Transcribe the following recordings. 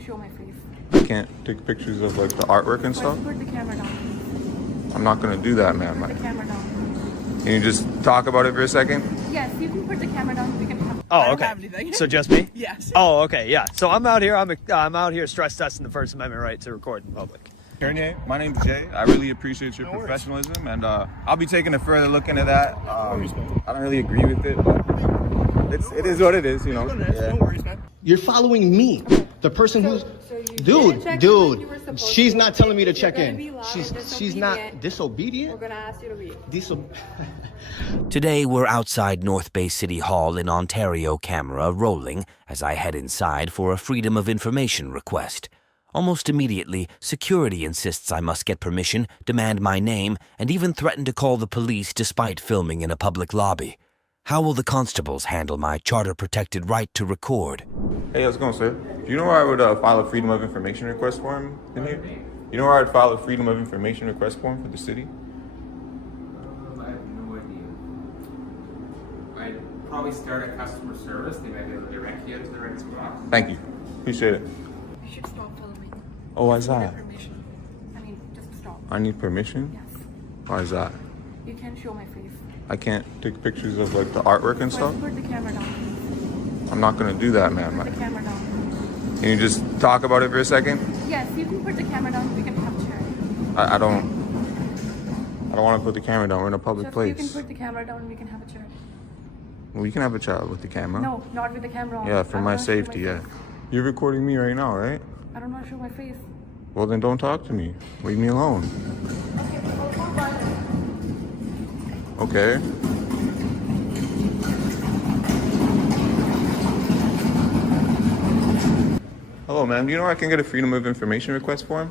can show my face. I can't take pictures of like the artwork and stuff? Put the camera down. I'm not gonna do that, ma'am. Put the camera down. Can you just talk about it for a second? Yes, you can put the camera down. We can have. Oh, okay. So just me? Yes. Oh, okay, yeah. So I'm out here. I'm out here stress testing the First Amendment right to record in public. Bernier, my name's Jay. I really appreciate your professionalism, and I'll be taking a further look into that. I don't really agree with it, but it is what it is, you know. No worries, man. You're following me, the person who's, dude. She's not telling me to check in. She's not disobedient. We're gonna ask you to leave. Today, we're outside North Bay City Hall in Ontario, camera rolling as I head inside for a Freedom of Information request. Almost immediately, security insists I must get permission, demand my name, and even threaten to call the police despite filming in a public lobby. How will the constables handle my charter-protected right to record? Hey, how's it going, sir? Do you know where I would file a Freedom of Information request form in here? You know where I'd file a Freedom of Information request form for the city? I have no idea. I'd probably start at customer service. They might be able to direct you to the right spot. Thank you. Appreciate it. You should stop filming. Oh, why is that? Permission. I mean, just stop. I need permission? Yes. Why is that? You can show my face. I can't take pictures of like the artwork and stuff? Put the camera down. I'm not gonna do that, ma'am. Put the camera down. Can you just talk about it for a second? Yes, you can put the camera down. We can have a chat. I don't want to put the camera down. We're in a public Just place. You can put the camera down and we can have a chat. We can have a chat with the camera. No, not with the camera on. Yeah, for I my don't wanna show safety, my yeah. face. You're recording me right now, right? I don't want to show my face. Well, then don't talk to me. Leave me alone. Okay. Hello, ma'am. Do you know where I can get a Freedom of Information request form?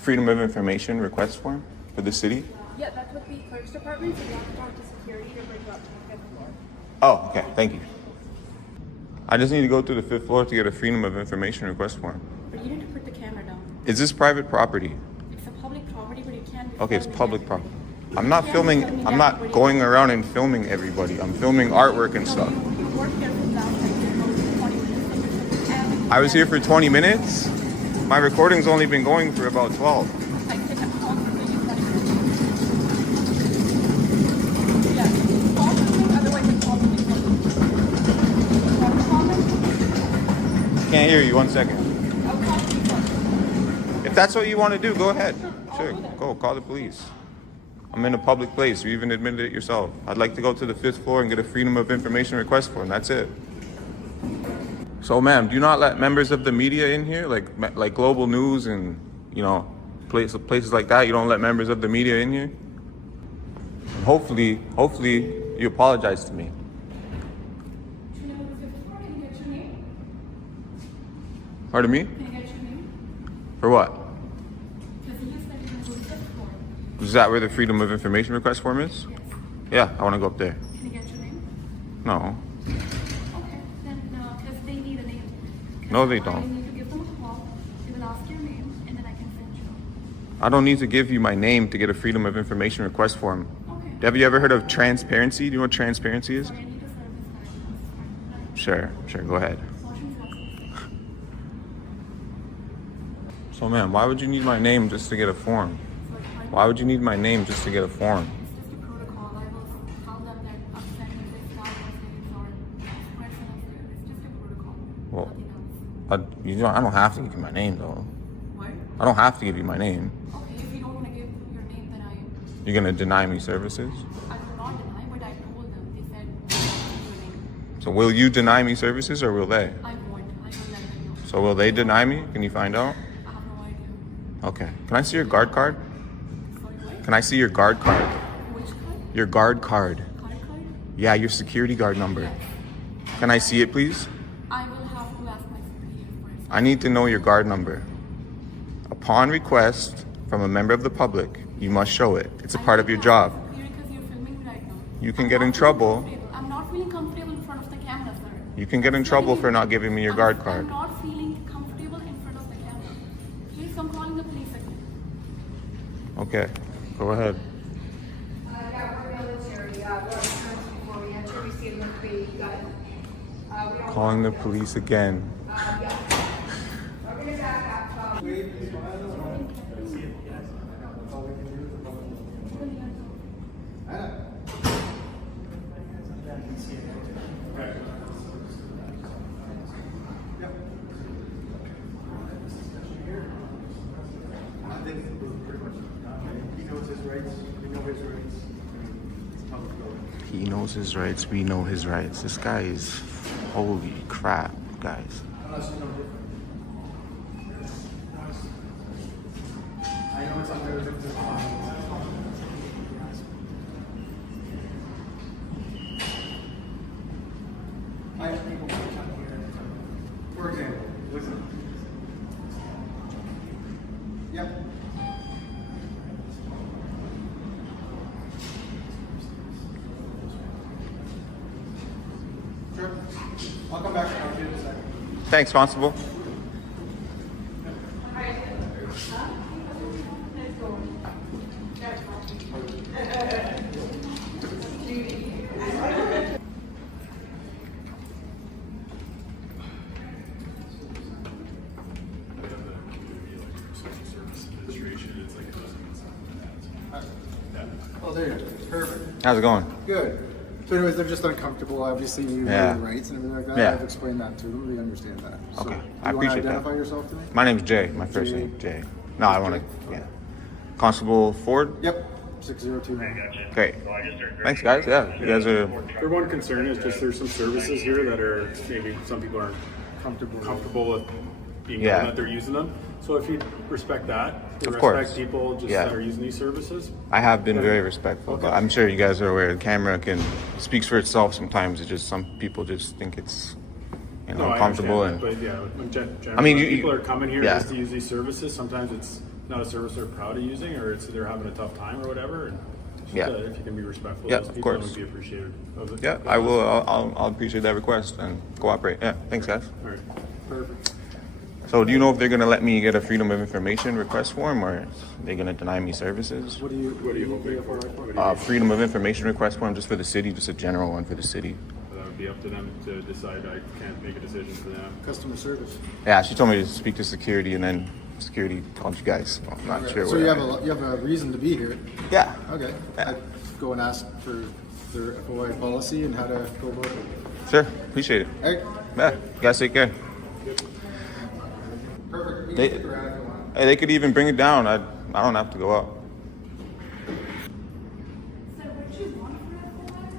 Freedom of Information request form for the city? Yeah, that's what the clerk's department. So you have to talk to security to bring you up to the 5th floor. Oh, okay. Thank you. I just need to go to the 5th floor to get a Freedom of Information request form. But you need to put the camera down. Is this private property? It's a public property, but you can't be Okay, it's filming public everybody. property. I'm not filming, I'm not going around and filming everybody. I'm filming artwork and stuff. You worked there for last like 20 minutes. I was here for 20 minutes. My recording's only been going for about 12. I think I'm calling for you 20 minutes. Yeah, call for me, otherwise I'm calling for you 20 minutes. Want to call me? Can't hear you, 1 second. I'll call for you 20 minutes. If that's what you want to do, go ahead. Sure, go, call the police. I'm in a public place, you even admitted it yourself. I'd like to go to the 5th floor and get a Freedom of Information request form, that's it. So ma'am, do you not let members of the media in here? Like Global News and, you know, places like that? You don't let members of the media in here? And hopefully you apologize to me. Pardon me? Can I get your name? For what? Because you said you're going to go to the 5th floor. Is that where the Freedom of Information request form is? Yes. Yeah, I want to go up there. Can I get your name? No. Okay, then no, because they need a name. No, they I don't. need to give them a call. They will ask your name, and then I can send you. I don't need to give you my name to get a Freedom of Information request form. Okay. Have you ever heard of transparency? Do you know what transparency is? Sorry, I need a service guide. Sure, go ahead. Motion success. So ma'am, why would you need my name just to get a form? Why would you need my name just to get a form? It's just a protocol. I will tell them that I'm sending this guy messages or this person is there. It's just a protocol. Well, Nothing else. I don't have to give you my name though. What? I don't have to give you my name. Okay, if you don't want to give your name, then You're gonna deny me services? I will not deny, but I told them. They said, give your name. So will you deny me services or will they? I won't. I will let them know. So will they deny me? Can you find out? I have no idea. Okay. Can I see your guard card? Sorry, what? Can I see your guard card? Which card? Your guard card. Card card? Yeah, your security guard number. Yes. Can I see it, please? I will have to ask my superior first. I need to know your guard number. Upon request from a member of the public, you must show it. It's a part of your job. Because you're filming me right now. You can I'm get not in feeling trouble. comfortable. I'm not feeling comfortable in front of the camera, sir. You can get in trouble for not giving me your guard I'm card. not feeling comfortable in front of the camera. Please, I'm calling the police again. Okay, go ahead. Calling the police again. He knows his rights, we know his rights. This guy is, holy crap, guys. For example, listen. Yep. Sure. I'll come back. I'll give it a second. Thanks, Constable. Oh, there you go. Perfect. How's it going? Good. So anyways, they're just uncomfortable. Obviously, you know Yeah. your rights and everything like that. Yeah. I've explained that to them. They understand that. So, Okay. you I appreciate want to that. identify yourself to me? My name's Jay, my first Jay. name, Jay. No, I want to, yeah. Constable Ford? Yep. 602. Great. Thanks, guys. Yeah, you guys are, Their one concern is just there's some services here that are maybe some people aren't comfortable with being Yeah. known that they're using them. So if you respect that, you Of respect course. people just Yeah. that are using these services. I have been very respectful, Okay. but I'm sure you guys are aware the camera speaks for itself sometimes. It's just some people just think it's, No, I uncomfortable. understand And that, but yeah, when generally, I mean, when you- people are coming here yeah. just to use these services. Sometimes it's not a service they're proud of using, or it's they're having a tough time or whatever. And just, Yeah. if you can be respectful, Yeah, of those of people, course. it would be appreciated. Of it. yeah, I will. I'll appreciate that request and cooperate. Yeah, thanks, guys. All right, perfect. So, do you know if they're gonna let me get a Freedom of Information request form, or they're gonna deny me services? What are you hoping for? Freedom of Information request form just for the city, just a general one for the city. That would be up to them to decide. I can't make a decision for them. Customer service. Yeah, she told me to speak to security, and then security called you guys. So I'm not sure. So where you I- have a reason to be here. Yeah. Okay. Yeah. I'd go and ask for their FOI policy and how to go about it. Sure. Appreciate it. All right. Yeah. You guys take care. Perfect. We They- can stick around if you want. Hey, they could even bring it down. I don't have to go up.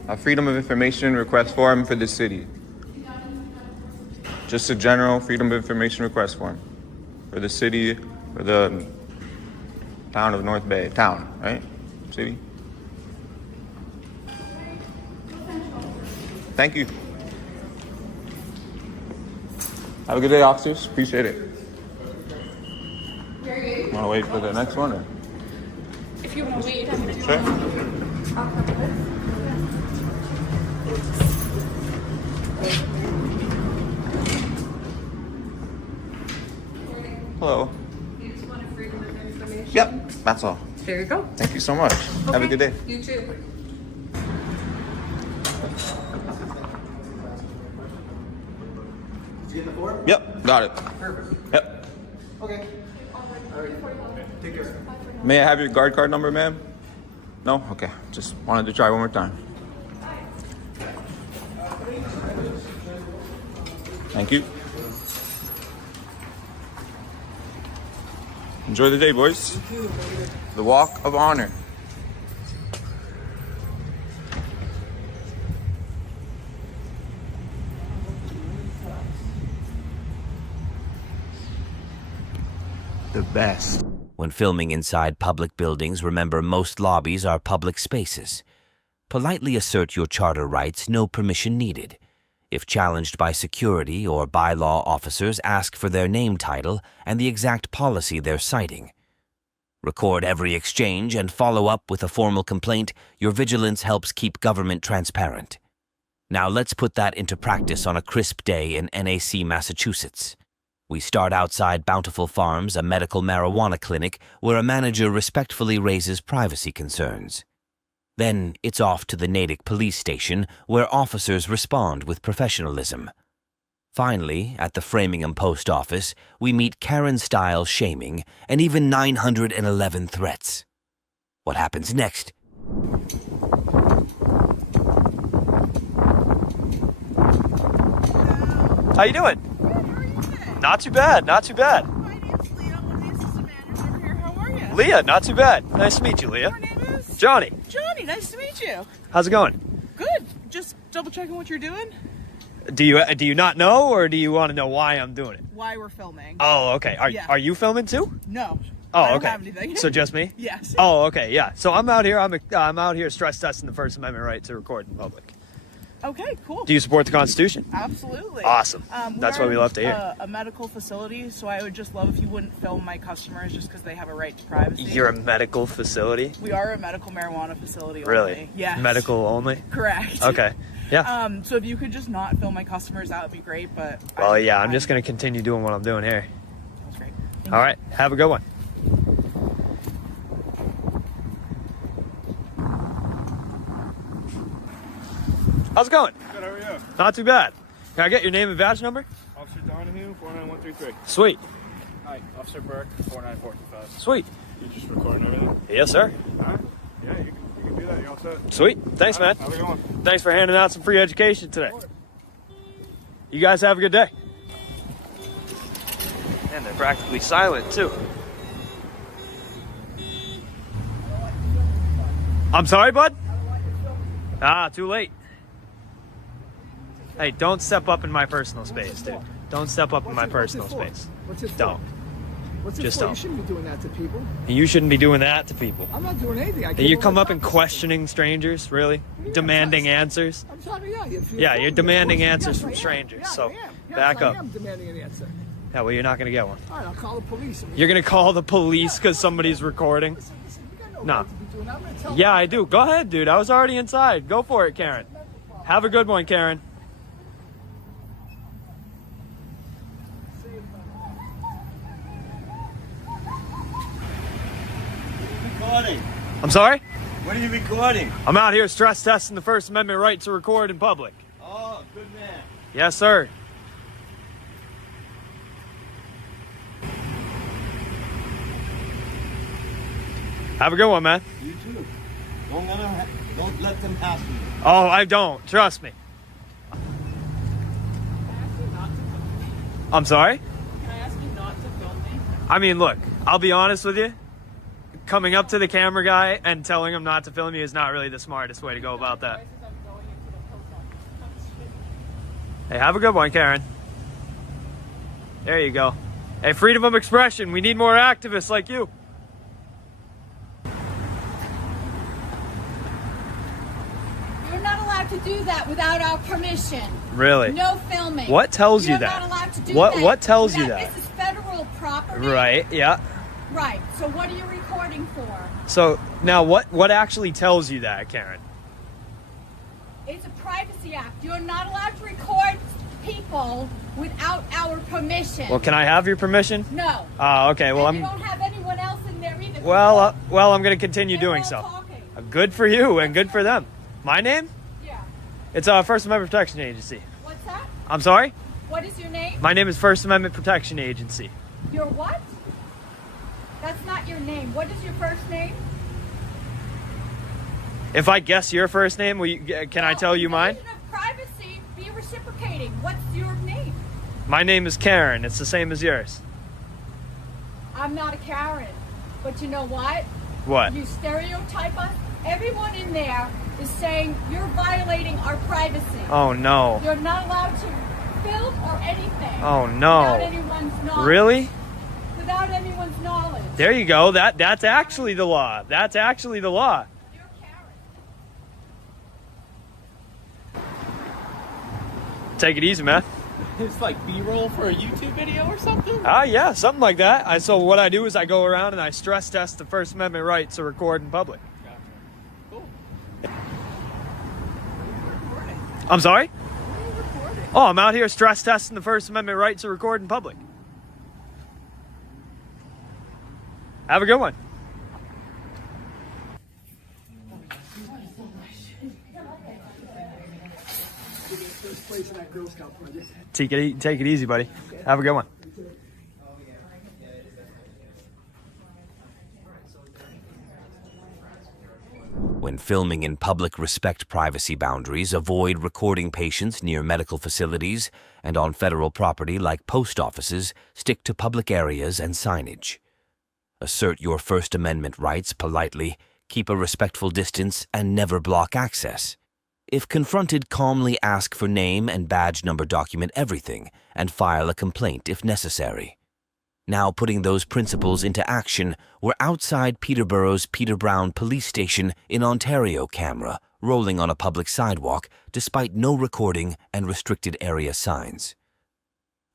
A Freedom of Information request form for the city. Just a general Freedom of Information request form for the city, for the town of North Bay. Town, right? City. Thank you. Have a good day, officers. Appreciate it. Want to wait for the next one? Or? If you want to wait, I'm going to Sure. Hello. You just want a freedom of information? Yep, that's all. There you go. Thank you so much. Have a Okay. good day. You too. Did you get the form? Yep, got it. Perfect. Yep. Okay. All right. Take care. May I have your guard card number, ma'am? No? Okay. Just wanted to try one more time. Thank you. Enjoy the day, boys. The Walk of Honor. The best. When filming inside public buildings, remember most lobbies are public spaces. Politely assert your charter rights, no permission needed. If challenged by security or bylaw officers, ask for their name title and the exact policy they're citing. Record every exchange and follow up with a formal complaint. Your vigilance helps keep government transparent. Now let's put that into practice on a crisp day in NAC, Massachusetts. We start outside Bountiful Farms, a medical marijuana clinic where a manager respectfully raises privacy concerns. Then it's off to the Natick police station where officers respond with professionalism. Finally, at the Framingham post office, we meet Karen-style shaming and even 911 threats. What happens next? How you doing? Good, how are you today? Not too bad, not too bad. My name's Leah, I'm one of the assistant managers over here. How are you? Leah, not too bad. Nice to meet you, Leah. Your name is? Johnny. Johnny, nice to meet you. How's it going? Good. Just double checking what you're doing. Do you not know, or do you want to know why I'm doing it? Why we're filming. Oh, okay. Yeah. Are you filming too? No. Oh, I don't okay. have anything. So just me? Yes. Oh, okay. Yeah. So I'm out here. I'm out here stress testing the First Amendment right to record in public. Okay, cool. Do you support the Constitution? Absolutely. Awesome. We That's are what we love to hear. A medical facility, so I would just love if you wouldn't film my customers just because they have a right to privacy. You're a medical facility? We are a medical marijuana facility. Really? Only. Yes. Medical only? Correct. Okay. Yeah. So if you could just not film my customers, that would be great. But Well, yeah. I'm just gonna continue doing what I'm doing here. That's great. All right. Have a good one. How's it going? Good, how are you? Not too bad. Can I get your name and badge number? Officer Donahue, 49133. Sweet. Hi, Officer Burke, 49425. Sweet. You just recording everything? Yes, sir. Alright. Yeah, you can do that. You all set? Sweet. Thanks, man. Have a good one. Thanks for handing out some free education today. You guys have a good day. And they're practically silent, too. I'm sorry, bud? Ah, too late. Hey, don't step up in my personal space, dude. Don't step up in my personal space. What's it for? Don't. What's it Just for? don't. You shouldn't be doing that to people. You shouldn't be doing that to people. I'm not doing anything. You come up and questioning strangers, really? Demanding answers? I'm sorry, yeah. Yeah, you're demanding answers Yes, from I am. strangers, Yes, so I am. Yes, back up. I am demanding an answer. Yeah, well, you're not going to get one. All right, I'll call the police. You're going to call the police because somebody's recording? Listen, you got no No. right to be doing that. I'm gonna tell Yeah, I do. Go ahead, dude. I was already inside. Go for it, Karen. Have a good one, Karen. Recording. I'm sorry? What are you recording? I'm out here stress testing the First Amendment right to record in public. Oh, good man. Yes, sir. Have a good one, man. You too. Don't let them pass you. Oh, I don't. Trust me. I'm sorry? Can I ask you not to film me? I mean, look, I'll be honest with you. Coming up to the camera guy and telling him not to film you is not really the smartest way to go about that. Hey, have a good one, Karen. There you go. Hey, freedom of expression. We need more activists like you. You're not allowed to do that without our permission. Really? No filming. What tells you You're that? not allowed to do What- that. what tells you that? This is federal property. Right, yeah. Right. So what are you recording for? So now what actually tells you that, Karen? It's a privacy act. You're not allowed to record people without our permission. Well, can I have your permission? No. Okay, well, and you don't have anyone else in there either. well, I'm going to continue They're doing all so. talking. Good for you and good for them. My name? Yeah. It's First Amendment Protection Agency. What's that? I'm sorry? What is your name? My name is First Amendment Protection Agency. Your what? That's not your name. What is your first name? If I guess your first name, can I tell you mine? Invasion of privacy, be reciprocating. What's your name? My name is Karen. It's the same as yours. I'm not a Karen. But you know what? What? You stereotype us. Everyone in there is saying you're violating our privacy. Oh, no. You're not allowed to film or anything. Oh, no. Without anyone's knowledge. Really? Without anyone's knowledge. There you go. That's actually the law. That's actually the law. You're Karen. Take it easy, man. It's like B-roll for a YouTube video or something? Yeah, something like that. So what I do is I go around and I stress test the First Amendment right to record in public. Gotcha. Cool. I'm sorry? Oh, I'm out here stress testing the First Amendment right to record in public. Have a good one. place in that Girl Scout project. Take it easy, buddy. Have a good one. When filming in public, respect privacy boundaries, avoid recording patients near medical facilities, and on federal property like post offices, stick to public areas and signage. Assert your First Amendment rights politely, keep a respectful distance, and never block access. If confronted, calmly ask for name and badge number, document everything, and file a complaint if necessary. Now putting those principles into action, we're outside Peterborough's Peter Brown Police Station in Ontario camera, rolling on a public sidewalk despite no recording and restricted area signs.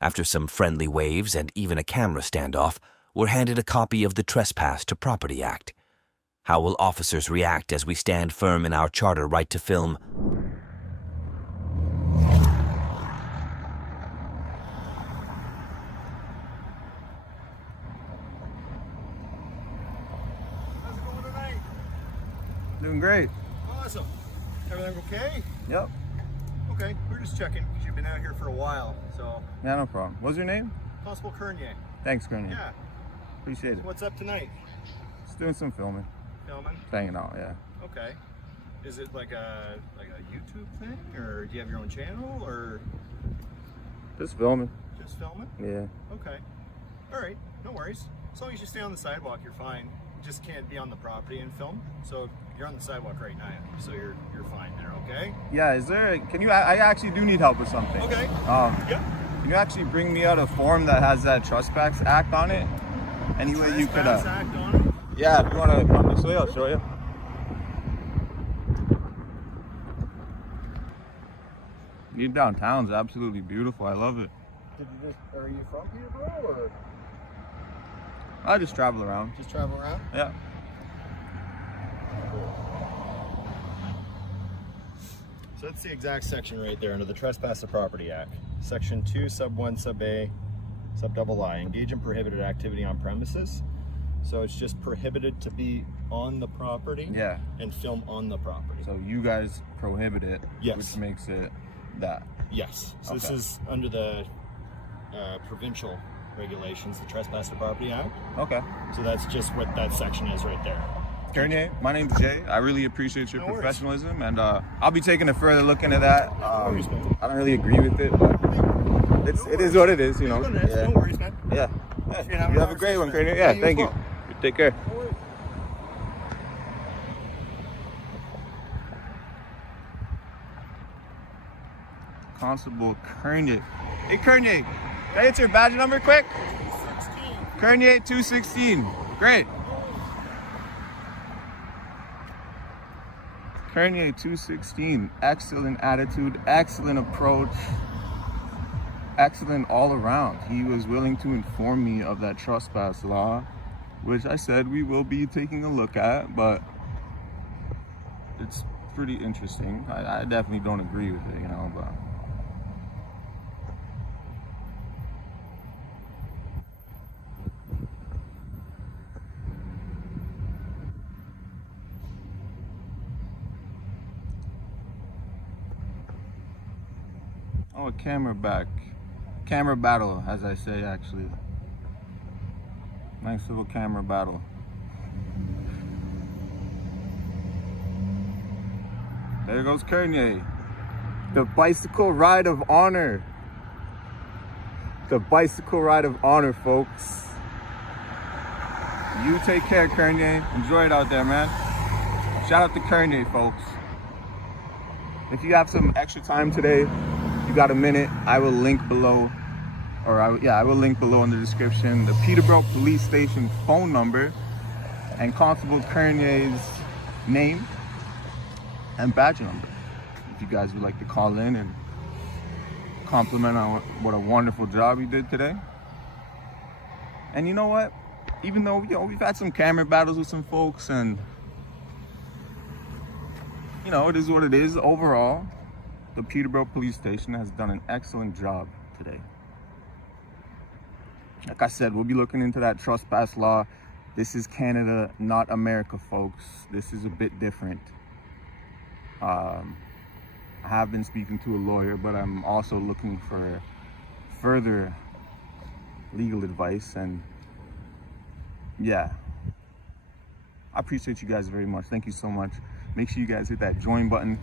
After some friendly waves and even a camera standoff, we're handed a copy of the Trespass to Property Act. How will officers react as we stand firm in our charter right to film? Doing great. Awesome. Everything okay? Yep. Okay, we're just checking because you've been out here for a while, so. Yeah, no problem. What's your name? Constable Kernier. Thanks, Kernier. Yeah. Appreciate it. What's up tonight? Just doing some filming. Filming? Just hanging out, yeah. Okay. Is it like a YouTube thing, or do you have your own channel, or? Just filming. Just filming? Yeah. Okay. All right. No worries. As long as you stay on the sidewalk, you're fine. You just can't be on the property and film. So you're on the sidewalk right now, so you're fine there. Okay. Yeah. Is there? Can you? I actually do need help with something. Okay. Yeah. Can you actually bring me out a form that has that Trespass Act on it? Any way you could. Trespass Act on it? Yeah. If you want to come this way, I'll show you. You downtown's absolutely beautiful. I love it. Are you from Peterborough, or? I just travel around. Just travel around? Yeah. So that's the exact section right there under the Trespass to Property Act. Section 2, sub 1, sub A, sub double I. Engage in prohibited activity on premises. So it's just prohibited to be on the property. Yeah. And film on the property. So you guys prohibit it. Yes. Which makes it that. Yes. So Okay. this is under the provincial regulations, the Trespass to Property Act. Okay. So that's just what that section is right there. Kernier, my name's Jay. I really appreciate your No worries. professionalism, and I'll be taking a further look into that. I don't really agree with it, but it is what it is, you know. Yeah. No worries, man. Yeah. You You have a great one, Kernier. Yeah, thank you. Take care. Constable Kernier. Hey, Kernier, can I get your badge number quick? 216. Kernier 216. Great. Kernier 216. Excellent attitude, excellent approach, excellent all around. He was willing to inform me of that trespass law, which I said we will be taking a look at, but it's pretty interesting. I definitely don't agree with it, you know, but. Oh, a camera battle, as I say, actually. Nice little camera battle. There goes Kernier. The bicycle ride of honor. The bicycle ride of honor, folks. You take care, Kernier. Enjoy it out there, man. Shout out to Kernier, folks. If you have some extra time today, you got a minute, I will link below, I will link below in the description the Peterborough Police Station phone number and Constable Kernier's name and badge number. If you guys would like to call in and compliment on what a wonderful job you did today. And you know what? Even though we've had some camera battles with some folks, and it is what it is. Overall, the Peterborough Police Station has done an excellent job today. Like I said, we'll be looking into that trespass law. This is Canada, not America, folks. This is a bit different. I have been speaking to a lawyer, but I'm also looking for further legal advice. And yeah, I appreciate you guys very much. Thank you so much. Make sure you guys hit that join button.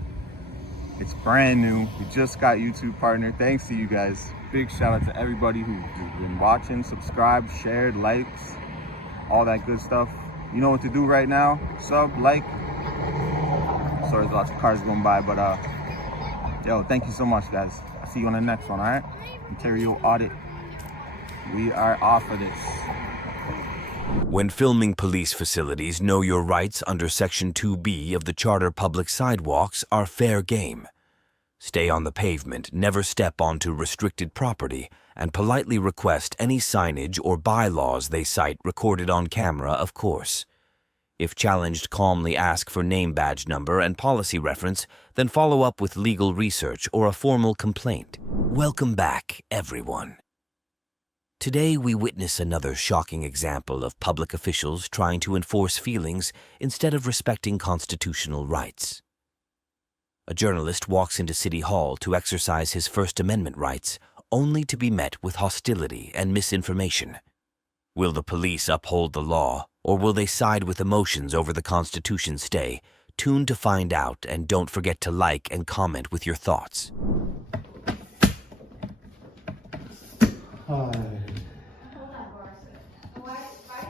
It's brand new. We just got YouTube partner. Thanks to you guys. Big shout out to everybody who's been watching, subscribed, shared, likes, all that good stuff. You know what to do right now. Sub, like. Sorry, there's lots of cars going by, but yo, thank you so much, guys. I'll see you on the next one, all right? Ontario Audit. We are off of this. When filming police facilities, know your rights under Section 2B of the Charter Public Sidewalks are fair game. Stay on the pavement, never step onto restricted property, and politely request any signage or bylaws they cite recorded on camera, of course. If challenged, calmly ask for name badge number and policy reference, then follow up with legal research or a formal complaint. Welcome back, everyone. Today we witness another shocking example of public officials trying to enforce feelings instead of respecting constitutional rights. A journalist walks into City Hall to exercise his First Amendment rights, only to be met with hostility and misinformation. Will the police uphold the law, or will they side with emotions over the Constitution's stay? Tune to find out, and don't forget to like and comment with your thoughts. Why do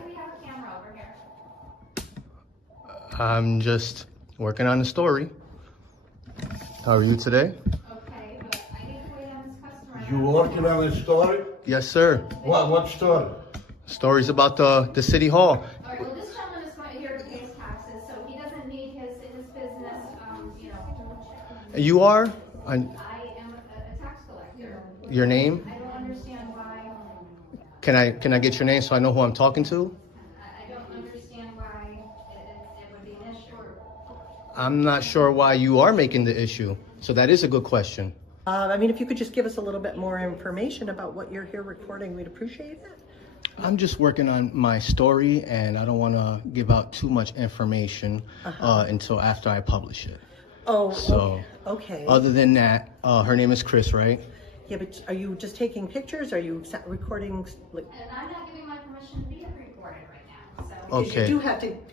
we have a camera over here? I'm just working on the story. How are you today? Okay, but I need to wait on this customer. You working on a story? Yes, sir. What story? Story's about the City Hall. All right, well, this gentleman is not here to pay his taxes, so he doesn't need his business, you know. You are? I am a tax collector. Your name? I don't understand why. Can I get your name so I know who I'm talking to? I don't understand why it would be an issue. I'm not sure why you are making the issue. So that is a good question. I mean, if you could just give us a little bit more information about what you're here recording, we'd appreciate it. I'm just working on my story, and I don't want to give out too much information until after I publish it. Oh, so okay. Other than that, her name is Chris, right? Yeah, but are you just taking pictures? Are you recording? Like... And I'm not giving my permission to be recorded right now. So. Okay.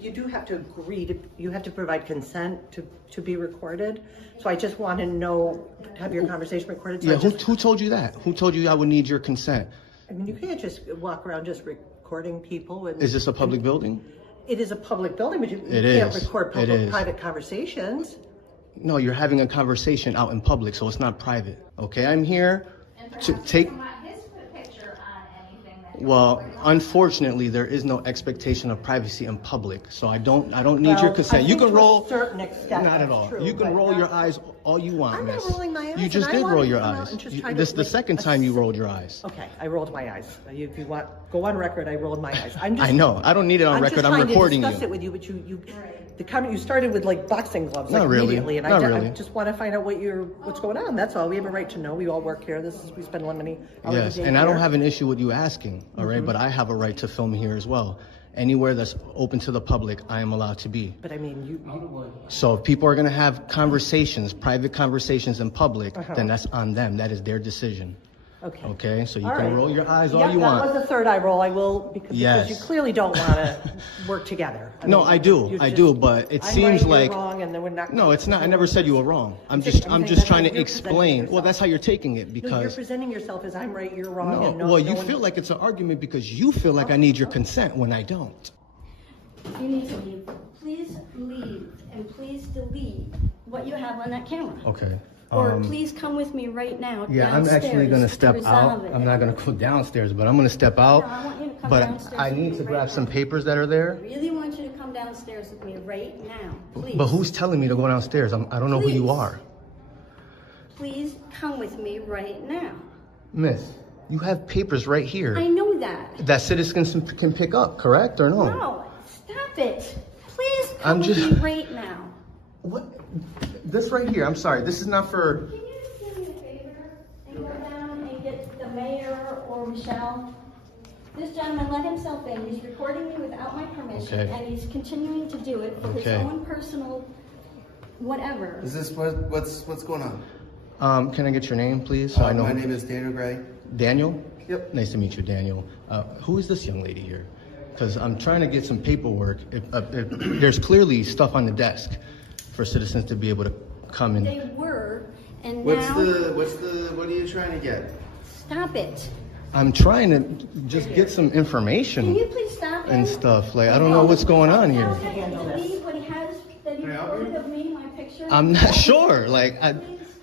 You do have to agree to. You have to provide consent to be recorded. So I just want to know, have your conversation recorded. So Yeah. Who told you that? Who told you I would need your consent? I mean, you can't just walk around just recording people. Is this a public building? It is a public building, but you can't record private conversations. No, you're having a conversation out in public, so it's not private. Okay, I'm here to take. Well, unfortunately, there is no expectation of privacy in public, so I don't need your consent. You can roll. To a certain extent, not at all. True, you can roll your eyes all you want, I'm miss. not rolling my eyes. You just did roll your eyes. This is the second time you rolled your eyes. Okay, I rolled my eyes. If you want, go on record. I rolled my eyes. I know. I don't need it on record. I'm recording you. I'm just trying to discuss it with you, but the comment you started with like boxing gloves, not like really. Immediately, and not I really. just want to find out what's going on. That's all. We have a right to know. We all work here. We spend money. Yes, and I don't have an issue with you asking. All right, but I have a right to film here as well. Anywhere that's open to the public, I am allowed to be. But I mean, So if people are going to have conversations, private conversations in public, then that's on them. That is their decision. Okay. Okay, so you can roll your eyes all you want. That was the third eye roll. I will, because you clearly don't want to work together. No, I do, but it seems like... I'm wrong, and then we're not... No, it's not. I never said you were wrong. I'm just trying to explain. Well, that's how you're taking it, because... No, you're presenting yourself as I'm right, you're wrong. No, well, you feel like it's an argument because you feel like I need your consent when I don't. You need to leave. Please leave, and please delete what you have on that camera. Okay. Or please come with me right now. Yeah, I'm actually going to step out. I'm not going to go downstairs, but I'm going to step out. No, I want you to come but downstairs. I need to grab some papers that are there. I really want you to come downstairs with me right now, please. But who's telling me to go downstairs? I don't know who you are. Please come with me right now. Miss, you have papers right here. I know that. That citizens can pick up, correct or no? No, stop it. Please come with me right now. What? This right here, I'm sorry, this is not for... Can you just do me a favor and go down and get the mayor or Michelle? This gentleman let himself in. He's recording me without my permission, and he's continuing to do it for his own personal whatever. Is this what's going on? Can I get your name, please? So I know. My name is Daniel Gray. Daniel? Yep. Nice to meet you, Daniel. Who is this young lady here? Because I'm trying to get some paperwork. There's clearly stuff on the desk for citizens to be able to come in. They were, and What now. are you trying to get? Stop it. I'm trying to just get some information. Can you please stop and him? stuff. Like, I don't know what's going on here. What he has, that he recorded of me, my picture. I'm not sure. Like,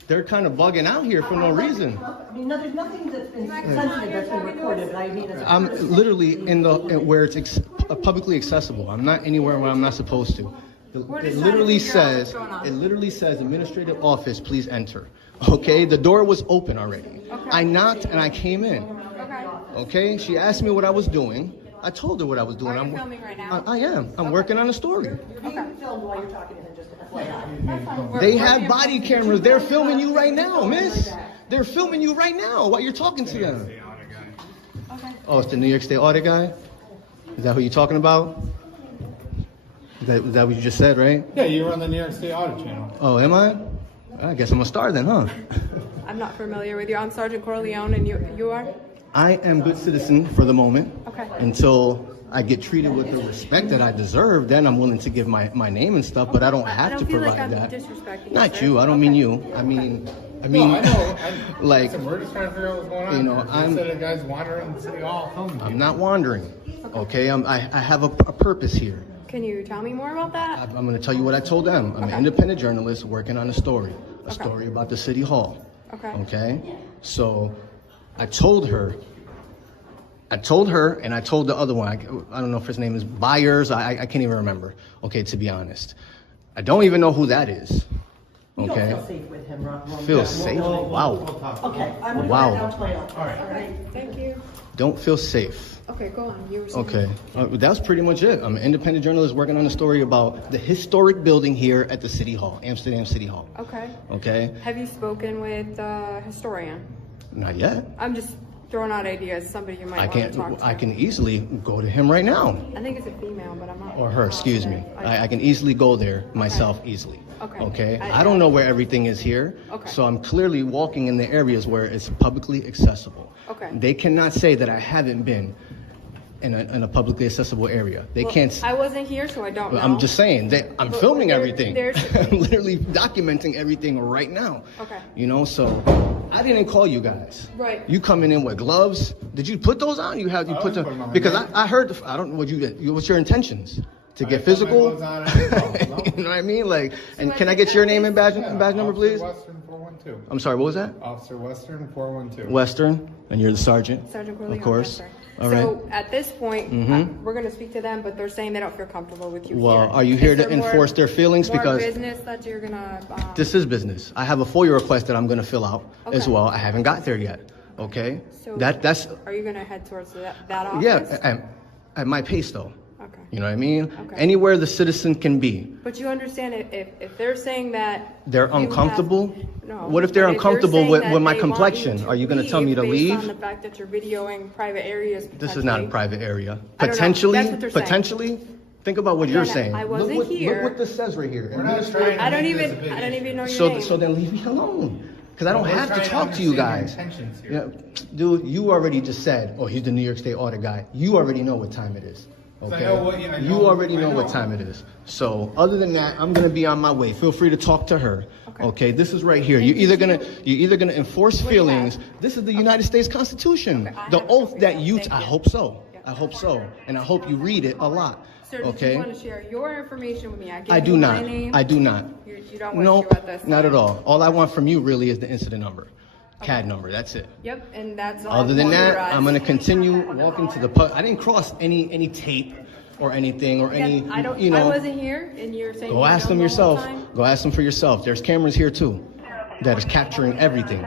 they're kind of bugging out here for no reason. I mean, there's nothing that's been sensitive that's been recorded, but I mean, as a I'm person- literally in where it's publicly accessible. I'm not anywhere where I'm not supposed to. It literally says, administrative office, please enter. Okay, the door was open already. I knocked and I came in. Okay, she asked me what I was doing. I told her what I was doing. Are you filming right now? I am. I'm working on a story. You're being filmed while you're talking to him, just FYI. They have body cameras. They're filming you right now, miss. They're filming you right now while you're talking to them. Oh, it's the New York State Audit guy? Is that who you're talking about? Is that what you just said, right? Yeah, you run the New York State Audit channel. Oh, am I? I guess I'm a star then, huh? I'm not familiar with you. I'm Sergeant Corleone, and you are? I am good citizen for the moment. Okay. Until I get treated with the respect that I deserve, then I'm willing to give my name and stuff, but I don't have to feel provide like I'm that. disrespecting Not sir. you. I don't mean you. I mean, No, I know. like, Listen, we're just trying to figure out what's going on. you know, here. I'm- Instead of guys wandering the city hall filming. I'm not wandering. Okay, I have a purpose here. Can you tell me more about that? I'm going to tell you what I told them. I'm an independent journalist working on a story about the city hall. Okay. Okay, so I told her, and I told the other one. I don't know if his name is Byers. I can't even remember. Okay, to be honest, I don't even know who that is. You Okay. don't feel safe with him, Ron. Feel safe? Wow. Okay, I'm gonna Wow. go down to my office. All right. All right. Thank you. Don't feel safe. Okay, go on. You were saying. Okay, that was pretty much it. I'm an independent journalist working on a story about the historic building here at the City Hall, Amsterdam City Hall. Okay. Okay, Have you spoken with a historian? not yet. I'm just throwing out ideas. Somebody you might I want to talk can't. to. I can easily go to him right now, I think it's a female, but I'm not. or her. Excuse me. I can easily go there myself easily. Okay. Okay. I don't know where everything is here. Okay. So I'm clearly walking in the areas where it's publicly accessible. Okay. They cannot say that I haven't been in a publicly accessible area. They Well, can't. I wasn't here, so I don't know. I'm just saying that I'm But filming there- everything. there's- I'm literally documenting everything right now. Okay. You know, so I didn't call you guys. Right. You coming in with gloves? Did you put those on? You I put them put 'em on. because I heard. I don't know what you. What's your intentions? To get physical? Put my gloves on and You know what I mean? Like, and can I get your name and badge number, please? Western 412. I'm sorry. What was that? Officer Western 412. Western, and you're the sergeant. Sergeant Corleone, Of course. yes, sir. All So right. at this point, Mhm. we're going to speak to them, but they're saying they don't feel comfortable with you Well, here. are you Is here to there more- enforce their feelings? more Because business that you're going to... this is business. I have a FOIA request that I'm going to fill out as Okay. well. I haven't got there yet. Okay. So That's Are you going to head towards that office? yeah. At my pace though. Okay. You know what I mean? Okay. Anywhere the citizen can be. But you understand if they're saying that... They're you have- uncomfortable. No. What if they're But uncomfortable saying with that my they want complexion? you Are you going to tell me to based leave? on the fact that you're videoing private areas, This is not a potentially. private area. I don't know. Potentially, That's what they're saying. potentially. Think about what you're Again, saying. I wasn't look what, here. Look what this says right here. We're not trying to I don't make this a even big I don't issue. even know your So, name. so then leave me alone. Because I don't We're have to trying to talk to you understand guys. your intentions here. Yeah, dude, you already just said, oh, he's the New York State Audit guy. You already know what time it is. So I Okay? know what I You know- already I know what know. time it is. So other than that, I'm gonna be on my way. Feel free to talk to her. Okay, this is right here. You're either gonna enforce feelings. This is the United States Constitution. The oath that you I hope so. I hope so. And I hope you read it a lot. Sir, do Okay? you want to share your information with me? I, gave I do you not. My name. I do not. You don't want No, to at this not time. at all. All I want from you really is the incident number. CAD number, that's it. Yep, and that's all. Other than that, computerized. I'm gonna continue walking to the I didn't cross any tape or anything or any, Again, I don't. you know. I wasn't here, and you're saying. Go you ask don't them know yourself. what time? Go ask them for yourself. There's cameras here too that is capturing everything.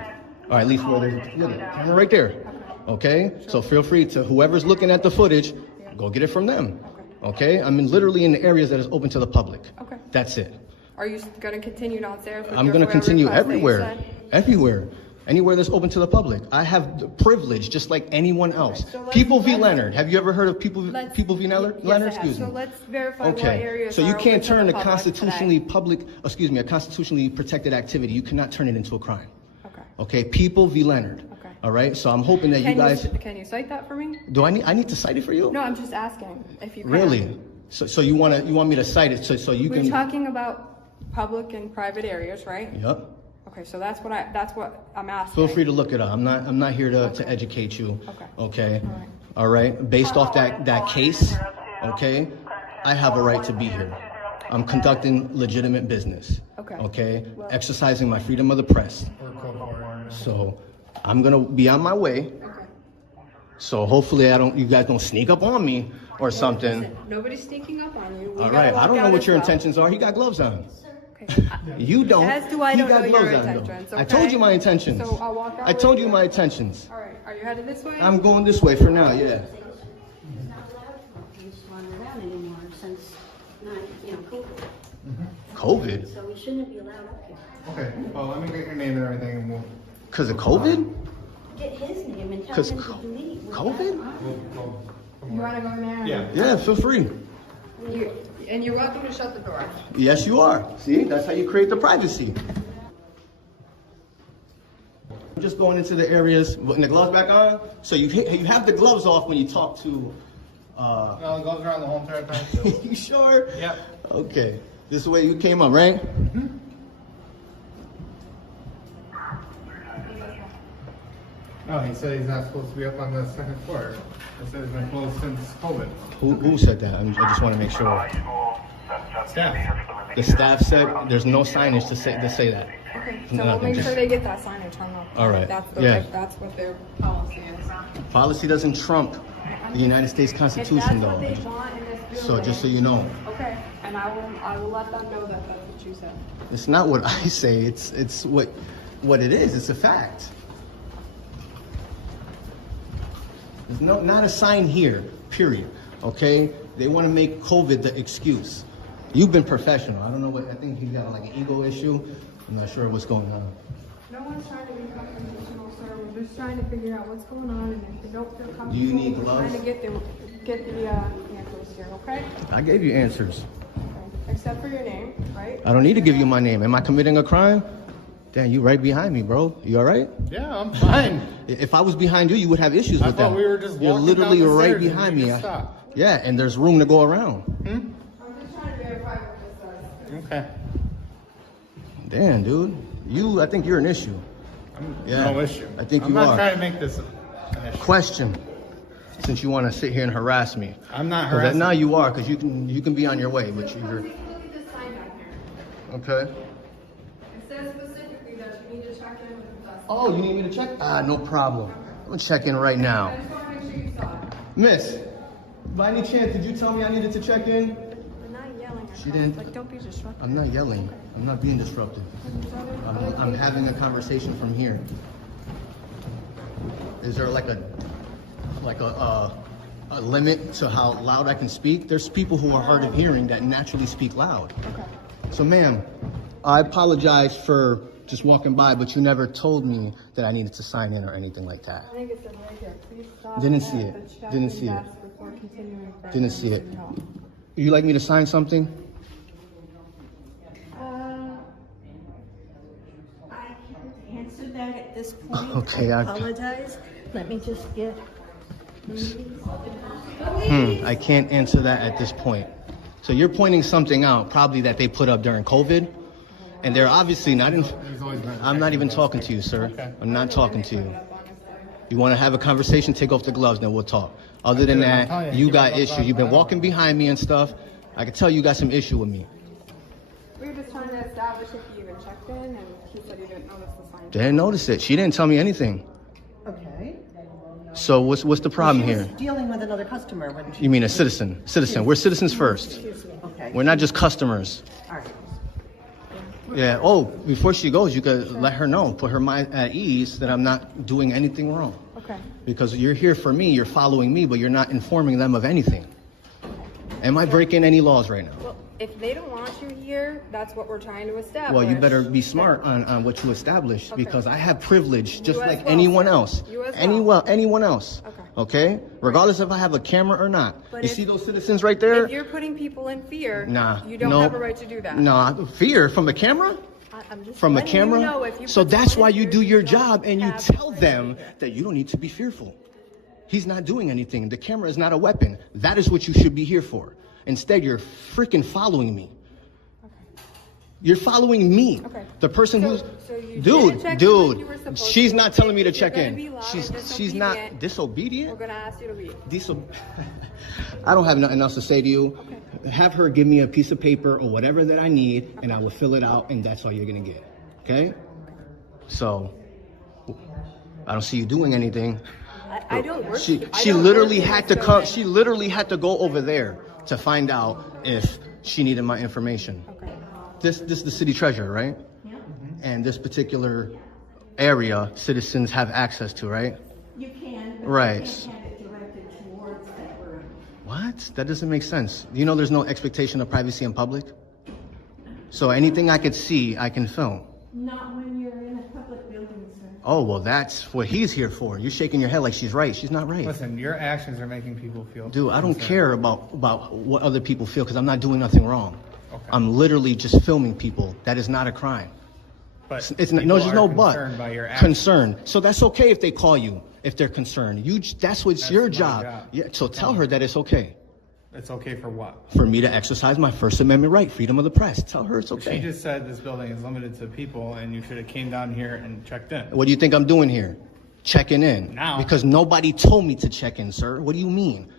Or at least where there's look at it, camera right there. Okay? So feel free to whoever's looking at the footage, go get it from them. Okay? I'm literally in the areas that is open to the public. Okay. That's it. Are you going to continue downstairs? With I'm your gonna FOIA continue request that you everywhere. said? Everywhere. Anywhere that's open to the public. I have the privilege just like anyone else. so let's- People v. Leonard. Have you ever heard of People v. Leonard? Yes, I have. Excuse me. So let's verify what Okay, areas so you are can't open to turn the a public constitutionally today. a constitutionally protected activity. You cannot turn it into a crime. Okay. Okay, People v. Leonard. Okay. All right, so I'm hoping that you guys. Can you cite that for me? Do I need to cite it for you? No, I'm just asking if you can. Really? So you want me to cite it so you We're can. talking about public and private areas, right? Yep. Okay, so that's what I'm asking. Feel free to look it up. I'm not here to educate you. Okay. Okay. All right. Based off that case, okay, I have a right to be here. I'm conducting legitimate business. Okay. Okay. Exercising my freedom of the press. So I'm gonna be on my way. Okay. So hopefully you guys don't sneak up on me or something. Nobody's sneaking up on you. We All gotta right. I walk don't know out what as your well. intentions are. He got gloves on. Okay. You don't. As do I He don't got know your gloves on, though. intentions, I told okay? you my intentions. So I'll walk out I told with you my intentions. All right. Are you headed this way? I'm going this way for now. Yeah. It's not allowed for police to run around anymore since, COVID. COVID? So we shouldn't be allowed up here. Okay, well, let me get your name and everything and we'll. Because of COVID? Get his name and tell 'Cause him to leave. COVID? You want to go in there? Yeah. Yeah, feel free. And you're welcome to shut the door. Yes, you are. See, that's how you create the privacy. I'm just going into the areas, putting the gloves back on. So you have the gloves off when you talk to. No, the gloves are on the whole entire time. You sure? Yeah. Okay. This is the way you came up, right? Oh, he said he's not supposed to be up on the second floor. He said it's been closed since COVID. Who said that? I just want to make sure. Staff. The staff said there's no signage to say that. Okay. So we'll Nothing. make sure they get that signage hung up. All right. That's that's what their policy is. Policy doesn't trump the United States Constitution, If that's though. what they want in this So building. just so you know, Okay. And I will let them know that that's what you said. it's not what I say. It's what it is. It's a fact. There's not a sign here. Period. Okay. They want to make COVID the excuse. You've been professional. I don't know what. I think he's got like an ego issue. I'm not sure what's going on. No one's trying to be confrontational, sir. We're just trying to figure out what's going on, and if they don't feel comfortable, Do you need we're gloves? trying to get the answers here, okay? I gave you answers. Okay. Except for your name, right? I don't need to give you my name. Am I committing a crime? Damn, you right behind me, bro. You all right? Yeah, I'm fine. If I was behind you, you would have issues I with thought that. we were just You're walking literally down the right stairs and behind you me. just stopped. Yeah, and there's room to go around. I'm just trying to verify what this says. Okay. Damn, dude. I think you're an issue. No issue. I think I'm you not are. trying to make this an issue. Question. Since you want to sit here and harass me. I'm not 'Cause harassing. now you are, because you can be on your way, but you're. Look at this sign back here. Okay. It says specifically that you need to check in with us. Oh, you need me to check? No problem. I'm gonna check in right now. I just want to make sure you saw it. Miss, by any chance, did you tell me I needed to check in? We're not yelling. She didn't. Like, don't be disruptive. I'm not yelling. I'm not being disruptive. I'm having a conversation from here. Is there like a limit to how loud I can speak? There's people who are hard of hearing that naturally speak loud. Okay. So, ma'am, I apologize for just walking by, but you never told me that I needed to sign in or anything like that. I think it said right here. Please stop. Didn't see it. at the check Didn't and see it. desk before continuing further. Didn't see it. No. Would you like me to sign something? I can't answer that at this point. Okay, I apologize. Let me just get. I can't answer that at this point. So you're pointing something out, probably that they put up during COVID, and they're obviously not in. I'm not even talking to you, sir. I'm not talking to you. You want to have a conversation? Take off the gloves, then we'll talk. Other than that, you got issues. You've been walking behind me and stuff. I can tell you got some issue with me. We were just trying to establish if you even checked in, and he said he didn't notice the sign. Didn't notice it. She didn't tell me anything. Okay. So what's the problem She was here? dealing with another customer when she. You mean a citizen? Citizen. We're citizens first. Excuse me. Okay. We're not just customers. All right. Yeah. Oh, before she goes, you could let her know, put her mind at ease that I'm not doing anything wrong. Okay. Because you're here for me, you're following me, but you're not informing them of anything. Am I breaking any laws right now? Well, If they don't want you here, that's what we're trying to establish. Well, you better be smart on what you establish because I have privilege just You as like well, anyone sir. else. You as well. Anyone else. Okay? Regardless if I have a camera or not. But You if- see those citizens right there? If you're putting people in fear, Nah. you don't no, have a right to do that. Nah, fear from a camera? I'm just From a letting camera? You know if you So put that's someone why in you fear, do your don't job and you have tell the right them to do that. that you don't need to be fearful. He's not doing anything. The camera is not a weapon. That is what you should be here for. Instead, you're freaking following me. You're following me. Okay. The person So- who's so you didn't check in like you were supposed she's to. not telling me to If you're check gonna be in. loud She's and not disobedient, disobedient. We're gonna ask you to leave. I don't have nothing else to say to you. Have her give me a piece of paper or whatever that I need, and I will fill it out, and that's all you're gonna get. Okay? So I don't see you doing anything. I don't work. She I don't literally work in had this to come. building. She literally had to go over there to find out if she needed my information. Okay. This is the city treasurer, right? Yeah. And this particular area, citizens have access to, right? You can, but Right. you can't have it directed towards that room. What? That doesn't make sense. You know, there's no expectation of privacy in public. So anything I could see, I can film. Not when you're in a public building, sir. Oh well, that's what he's here for. You're shaking your head like she's right. She's not right. Listen, your actions are making people feel. Dude, I don't concerned. care about what other people feel because I'm not doing nothing wrong. I'm literally just filming people. That is not a crime. But It's not, no, there's people no are but. concerned by your actions. Concerned. So that's okay if they call you if they're concerned. That's what's your my job. job. Yeah. So tell her that it's okay It's okay for what? for me to exercise my First Amendment right, freedom of the press. Tell her it's She okay. just said this building is limited to people, and you should have came down here and checked in. What do you think I'm doing here? Checking in. Now. Because nobody told me to check in, sir. What do you mean?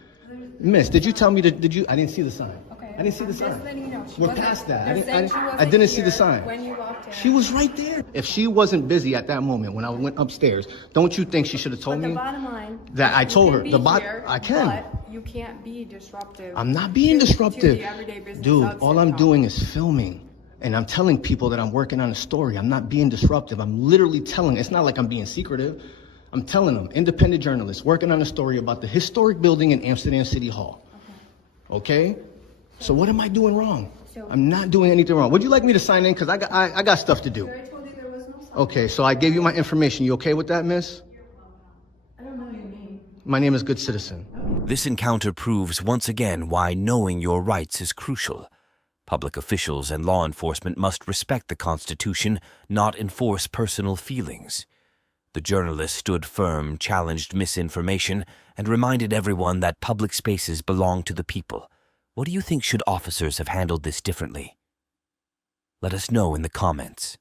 Miss, did you tell me I didn't see the sign. Okay. I didn't see the Just sign. letting you know. She We're wasn't- past that. they're saying she I wasn't didn't see the here sign. When you walked in. She was right there. If she wasn't busy at that moment when I went upstairs, don't you think she should have told But the me bottom line. that I you told can her? be I can. But you can't be disruptive. I'm not being to disruptive. the everyday business Dude, of all City I'm Hall. doing is filming. And I'm telling people that I'm working on a story. I'm not being disruptive. I'm literally telling. It's not like I'm being secretive. I'm telling them, independent journalists, working on a story about the historic building in Amsterdam City Hall. Okay? So what am I doing wrong? I'm not doing anything wrong. Would you like me to sign in? Because I got stuff to do. I told you there was no sign. Okay, so I gave you my information. You okay with that, miss? I don't know your name. My name is Good Citizen. This encounter proves once again why knowing your rights is crucial. Public officials and law enforcement must respect the Constitution, not enforce personal feelings. The journalist stood firm, challenged misinformation, and reminded everyone that public spaces belong to the people. What do you think should officers have handled this differently? Let us know in the comments.